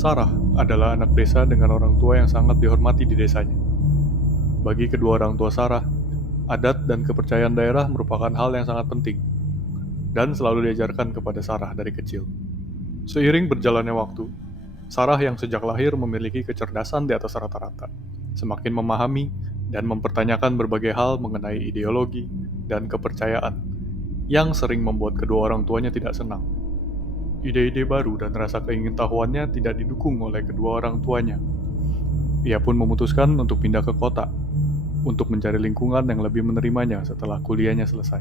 Sarah adalah anak desa dengan orang tua yang sangat dihormati di desanya. Bagi kedua orang tua Sarah, adat dan kepercayaan daerah merupakan hal yang sangat penting dan selalu diajarkan kepada Sarah dari kecil. Seiring berjalannya waktu, Sarah yang sejak lahir memiliki kecerdasan di atas rata-rata, semakin memahami dan mempertanyakan berbagai hal mengenai ideologi dan kepercayaan yang sering membuat kedua orang tuanya tidak senang. Ide-ide baru dan rasa keingintahuannya tidak didukung oleh kedua orang tuanya. Ia pun memutuskan untuk pindah ke kota, untuk mencari lingkungan yang lebih menerimanya setelah kuliahnya selesai.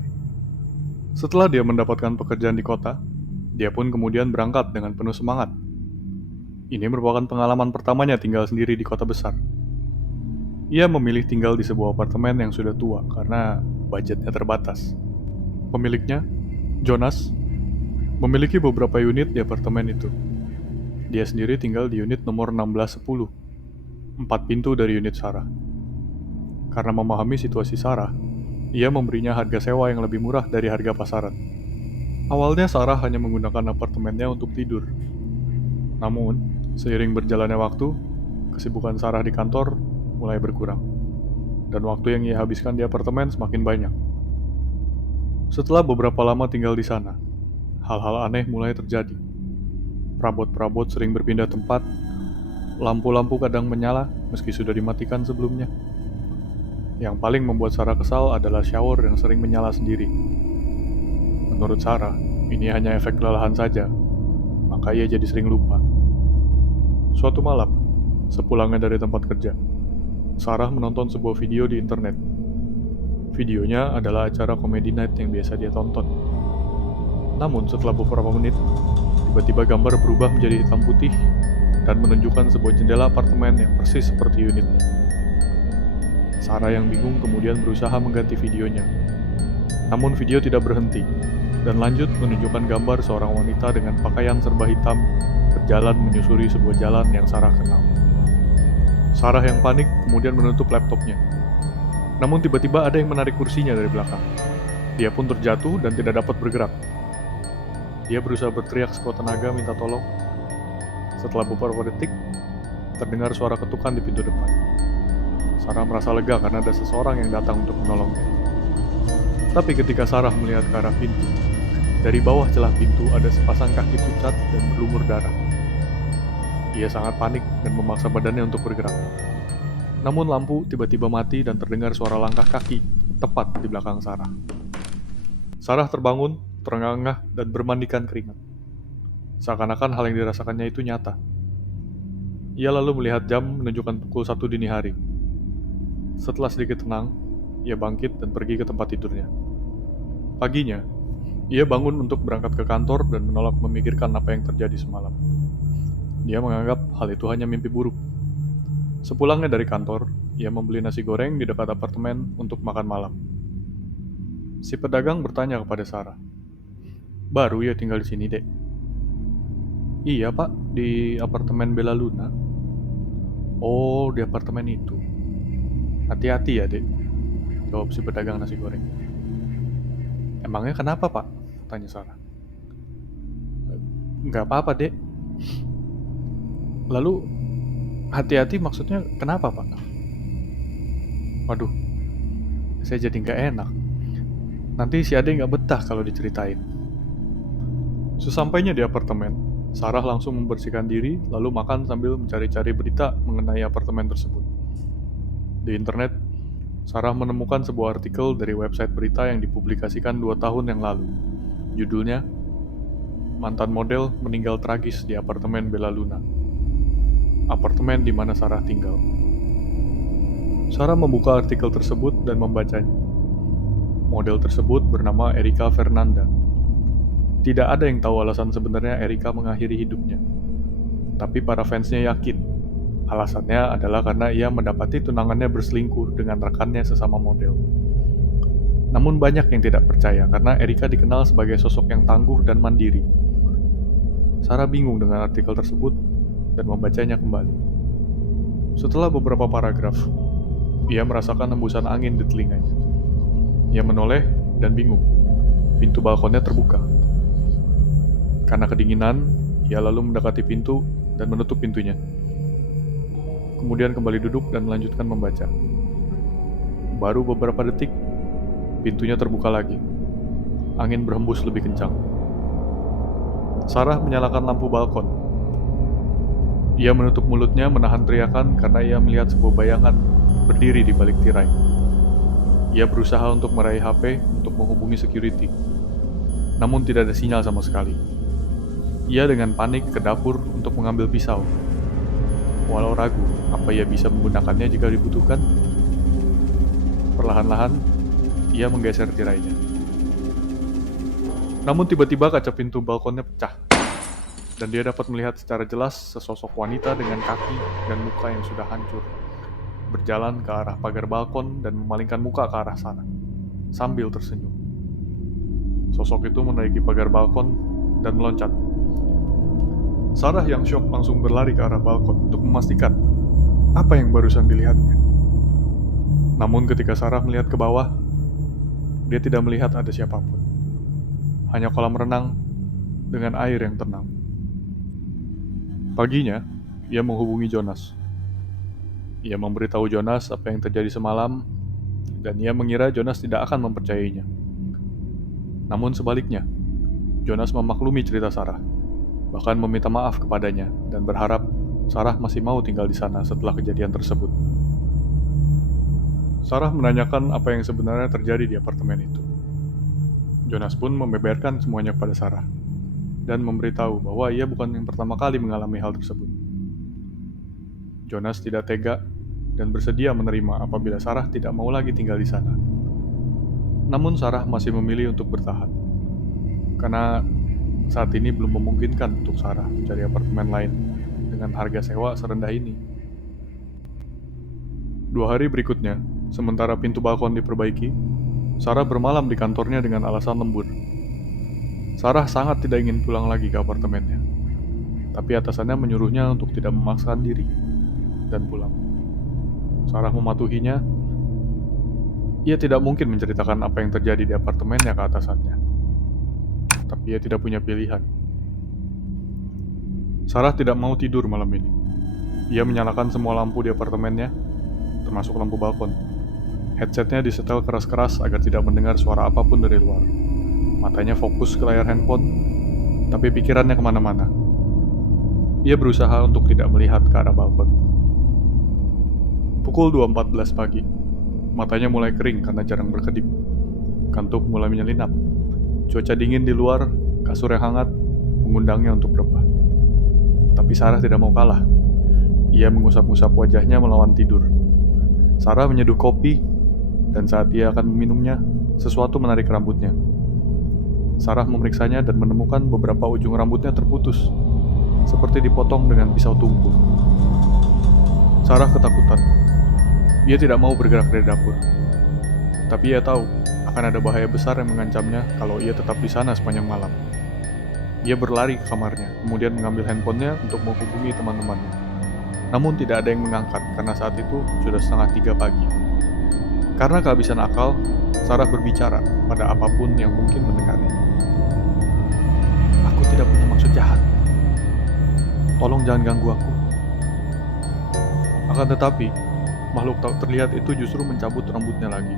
Setelah dia mendapatkan pekerjaan di kota, dia pun kemudian berangkat dengan penuh semangat. Ini merupakan pengalaman pertamanya tinggal sendiri di kota besar. Ia memilih tinggal di sebuah apartemen yang sudah tua karena budgetnya terbatas. Pemiliknya, Jonas, memiliki beberapa unit di apartemen itu. Dia sendiri tinggal di unit nomor 1610, 4 pintu dari unit Sarah. Karena memahami situasi Sarah, ia memberinya harga sewa yang lebih murah dari harga pasaran. Awalnya Sarah hanya menggunakan apartemennya untuk tidur. Namun, seiring berjalannya waktu, kesibukan Sarah di kantor mulai berkurang. Dan waktu yang ia habiskan di apartemen semakin banyak. Setelah beberapa lama tinggal di sana, hal-hal aneh mulai terjadi. Perabot-perabot sering berpindah tempat, lampu-lampu kadang menyala meski sudah dimatikan sebelumnya. Yang paling membuat Sarah kesal adalah shower yang sering menyala sendiri. Menurut Sarah, ini hanya efek kelelahan saja, maka ia jadi sering lupa. Suatu malam, sepulangnya dari tempat kerja, Sarah menonton sebuah video di internet. Videonya adalah acara comedy night yang biasa dia tonton. Namun setelah beberapa menit, tiba-tiba gambar berubah menjadi hitam putih dan menunjukkan sebuah jendela apartemen yang persis seperti unitnya. Sarah yang bingung kemudian berusaha mengganti videonya. Namun video tidak berhenti, dan lanjut menunjukkan gambar seorang wanita dengan pakaian serba hitam berjalan menyusuri sebuah jalan yang Sarah kenal. Sarah yang panik kemudian menutup laptopnya. Namun tiba-tiba ada yang menarik kursinya dari belakang. Dia pun terjatuh dan tidak dapat bergerak. Dia berusaha berteriak sekuat tenaga minta tolong. Setelah beberapa detik, terdengar suara ketukan di pintu depan. Sarah merasa lega karena ada seseorang yang datang untuk menolongnya. Tapi ketika Sarah melihat ke arah pintu, dari bawah celah pintu ada sepasang kaki pucat dan berlumur darah. Ia sangat panik dan memaksa badannya untuk bergerak. Namun lampu tiba-tiba mati dan terdengar suara langkah kaki tepat di belakang Sarah. Sarah terbangun, terengah-engah, dan bermandikan keringat. Seakan-akan hal yang dirasakannya itu nyata. Ia lalu melihat jam menunjukkan pukul 1 dini hari. Setelah sedikit tenang, ia bangkit dan pergi ke tempat tidurnya. Paginya, ia bangun untuk berangkat ke kantor dan menolak memikirkan apa yang terjadi semalam. Dia menganggap hal itu hanya mimpi buruk. Sepulangnya dari kantor, ia membeli nasi goreng di dekat apartemen untuk makan malam. Si pedagang bertanya kepada Sarah, "Baru ya tinggal di sini, Dek?" "Iya, Pak, di apartemen Bella Luna." "Oh, di apartemen itu. Hati-hati ya, Dek," jawab si pedagang nasi goreng. "Emangnya kenapa, Pak?" tanya Sarah. "Nggak apa-apa, Dek." "Lalu, hati-hati maksudnya kenapa, Pak?" "Waduh, saya jadi nggak enak. Nanti si Ade nggak betah kalau diceritain." Sesampainya di apartemen, Sarah langsung membersihkan diri lalu makan sambil mencari-cari berita mengenai apartemen tersebut. Di internet, Sarah menemukan sebuah artikel dari website berita yang dipublikasikan 2 tahun yang lalu. Judulnya, "Mantan model meninggal tragis di apartemen Bella Luna." Apartemen di mana Sarah tinggal. Sarah membuka artikel tersebut dan membacanya. Model tersebut bernama Erika Fernanda. Tidak ada yang tahu alasan sebenarnya Erika mengakhiri hidupnya. Tapi para fansnya yakin, alasannya adalah karena ia mendapati tunangannya berselingkuh dengan rekannya sesama model. Namun banyak yang tidak percaya karena Erika dikenal sebagai sosok yang tangguh dan mandiri. Sarah bingung dengan artikel tersebut dan membacanya kembali. Setelah beberapa paragraf, ia merasakan hembusan angin di telinganya. Ia menoleh dan bingung. Pintu balkonnya terbuka. Karena kedinginan, ia lalu mendekati pintu dan menutup pintunya. Kemudian kembali duduk dan melanjutkan membaca. Baru beberapa detik, pintunya terbuka lagi. Angin berhembus lebih kencang. Sarah menyalakan lampu balkon. Ia menutup mulutnya menahan teriakan karena ia melihat sebuah bayangan berdiri di balik tirai. Ia berusaha untuk meraih HP untuk menghubungi security. Namun tidak ada sinyal sama sekali. Ia dengan panik ke dapur untuk mengambil pisau. Walau ragu, apa ia bisa menggunakannya jika dibutuhkan? Perlahan-lahan, ia menggeser tirainya. Namun tiba-tiba kaca pintu balkonnya pecah, dan dia dapat melihat secara jelas sesosok wanita dengan kaki dan muka yang sudah hancur, berjalan ke arah pagar balkon dan memalingkan muka ke arah sana, sambil tersenyum. Sosok itu menaiki pagar balkon dan meloncat. Sarah yang syok langsung berlari ke arah balkon untuk memastikan apa yang barusan dilihatnya. Namun ketika Sarah melihat ke bawah, dia tidak melihat ada siapapun. Hanya kolam renang dengan air yang tenang. Paginya, ia menghubungi Jonas. Ia memberitahu Jonas apa yang terjadi semalam, dan ia mengira Jonas tidak akan mempercayainya. Namun sebaliknya, Jonas memaklumi cerita Sarah, bahkan meminta maaf kepadanya dan berharap Sarah masih mau tinggal di sana setelah kejadian tersebut. Sarah menanyakan apa yang sebenarnya terjadi di apartemen itu. Jonas pun membeberkan semuanya kepada Sarah dan memberitahu bahwa ia bukan yang pertama kali mengalami hal tersebut. Jonas tidak tega dan bersedia menerima apabila Sarah tidak mau lagi tinggal di sana. Namun Sarah masih memilih untuk bertahan, karena saat ini belum memungkinkan untuk Sarah mencari apartemen lain dengan harga sewa serendah ini. 2 hari berikutnya, sementara pintu balkon diperbaiki, Sarah bermalam di kantornya dengan alasan lembur. Sarah sangat tidak ingin pulang lagi ke apartemennya, tapi atasannya menyuruhnya untuk tidak memaksakan diri dan pulang. Sarah mematuhinya. Ia tidak mungkin menceritakan apa yang terjadi di apartemennya ke atasannya, tapi ia tidak punya pilihan. Sarah tidak mau tidur malam ini. Ia menyalakan semua lampu di apartemennya, termasuk lampu balkon. Headsetnya disetel keras-keras agar tidak mendengar suara apapun dari luar. Matanya fokus ke layar handphone, tapi pikirannya kemana-mana. Ia berusaha untuk tidak melihat ke arah balkon. Pukul 2.14 pagi. Matanya mulai kering karena jarang berkedip. Kantuk mulai menyelinap. Cuaca dingin di luar, kasur yang hangat, mengundangnya untuk rebah. Tapi Sarah tidak mau kalah. Ia mengusap-usap wajahnya melawan tidur. Sarah menyeduh kopi, dan saat ia akan meminumnya, sesuatu menarik rambutnya. Sarah memeriksanya dan menemukan beberapa ujung rambutnya terputus, seperti dipotong dengan pisau tumpul. Sarah ketakutan. Ia tidak mau bergerak dari dapur. Tapi ia tahu akan ada bahaya besar yang mengancamnya kalau ia tetap di sana sepanjang malam. Ia berlari ke kamarnya, kemudian mengambil handphonenya untuk menghubungi teman-temannya. Namun tidak ada yang mengangkat karena saat itu sudah 2:30 pagi. Karena kehabisan akal, Sarah berbicara pada apapun yang mungkin mendengarnya. Aku tidak punya maksud jahat. Tolong jangan ganggu aku. Akan tetapi, makhluk tak terlihat itu justru mencabut rambutnya lagi.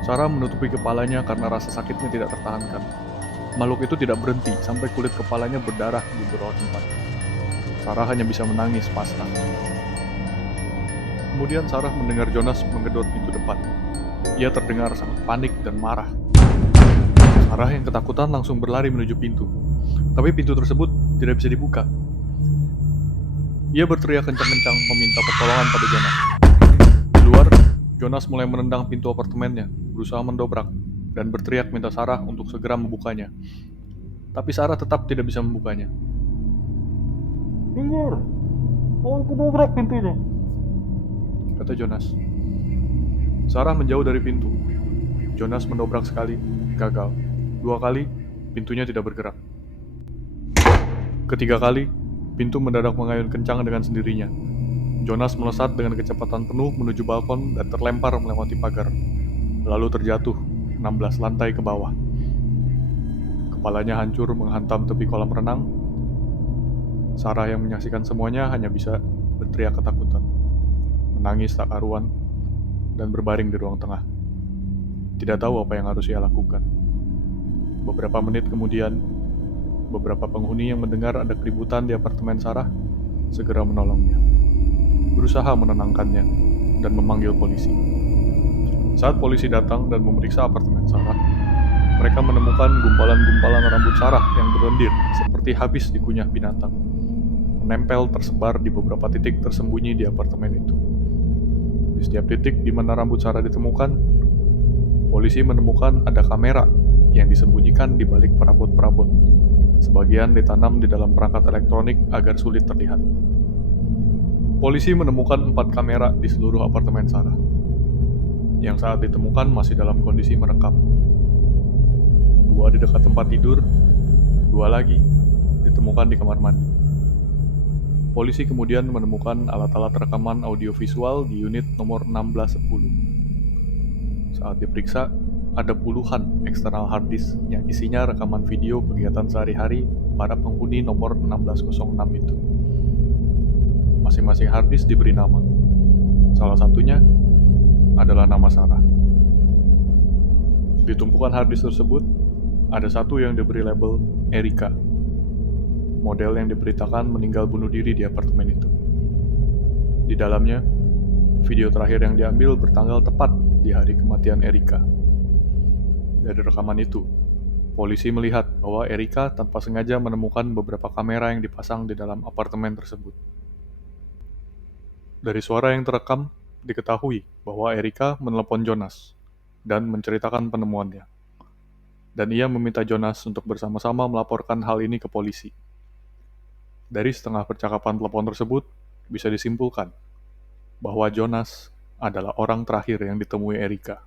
Sarah menutupi kepalanya karena rasa sakitnya tidak tertahankan. Makhluk itu tidak berhenti sampai kulit kepalanya berdarah di beberapa tempat. Sarah hanya bisa menangis pasrah. Kemudian Sarah mendengar Jonas menggedor pintu depan. Ia terdengar sangat panik dan marah. Sarah yang ketakutan langsung berlari menuju pintu. Tapi pintu tersebut tidak bisa dibuka. Ia berteriak kencang-kencang meminta pertolongan pada Jonas. Di luar, Jonas mulai menendang pintu apartemennya, berusaha mendobrak, dan berteriak minta Sarah untuk segera membukanya. Tapi Sarah tetap tidak bisa membukanya. "Minggir, mau aku dobrak pintunya," kata Jonas. Sarah menjauh dari pintu. Jonas mendobrak sekali, gagal. 2 kali, pintunya tidak bergerak. Ketiga kali, pintu mendadak mengayun kencang dengan sendirinya. Jonas melesat dengan kecepatan penuh menuju balkon dan terlempar melewati pagar, lalu terjatuh 16 lantai ke bawah. Kepalanya hancur menghantam tepi kolam renang. Sarah yang menyaksikan semuanya hanya bisa berteriak ketakutan, menangis tak karuan, dan berbaring di ruang tengah. Tidak tahu apa yang harus ia lakukan. Beberapa menit kemudian, beberapa penghuni yang mendengar ada keributan di apartemen Sarah segera menolongnya, berusaha menenangkannya, dan memanggil polisi. Saat polisi datang dan memeriksa apartemen Sarah, mereka menemukan gumpalan-gumpalan rambut Sarah yang berlendir seperti habis dikunyah binatang, menempel tersebar di beberapa titik tersembunyi di apartemen itu. Di setiap titik di mana rambut Sarah ditemukan, polisi menemukan ada kamera yang disembunyikan di balik perabot-perabot. Sebagian ditanam di dalam perangkat elektronik agar sulit terlihat. Polisi menemukan 4 kamera di seluruh apartemen Sarah, yang saat ditemukan masih dalam kondisi merekam. 2 di dekat tempat tidur, 2 lagi ditemukan di kamar mandi. Polisi kemudian menemukan alat-alat rekaman audiovisual di unit nomor 1610. Saat diperiksa, ada puluhan eksternal hard disk yang isinya rekaman video kegiatan sehari-hari para penghuni nomor 1606 itu. Masing-masing hard disk diberi nama. Salah satunya adalah nama Sarah. Di tumpukan hard disk tersebut, ada satu yang diberi label Erika, model yang diberitakan meninggal bunuh diri di apartemen itu. Di dalamnya, video terakhir yang diambil bertanggal tepat di hari kematian Erika. Dari rekaman itu, polisi melihat bahwa Erika tanpa sengaja menemukan beberapa kamera yang dipasang di dalam apartemen tersebut. Dari suara yang terekam, diketahui bahwa Erika menelepon Jonas dan menceritakan penemuannya. Dan ia meminta Jonas untuk bersama-sama melaporkan hal ini ke polisi. Dari setengah percakapan telepon tersebut, bisa disimpulkan bahwa Jonas adalah orang terakhir yang ditemui Erika.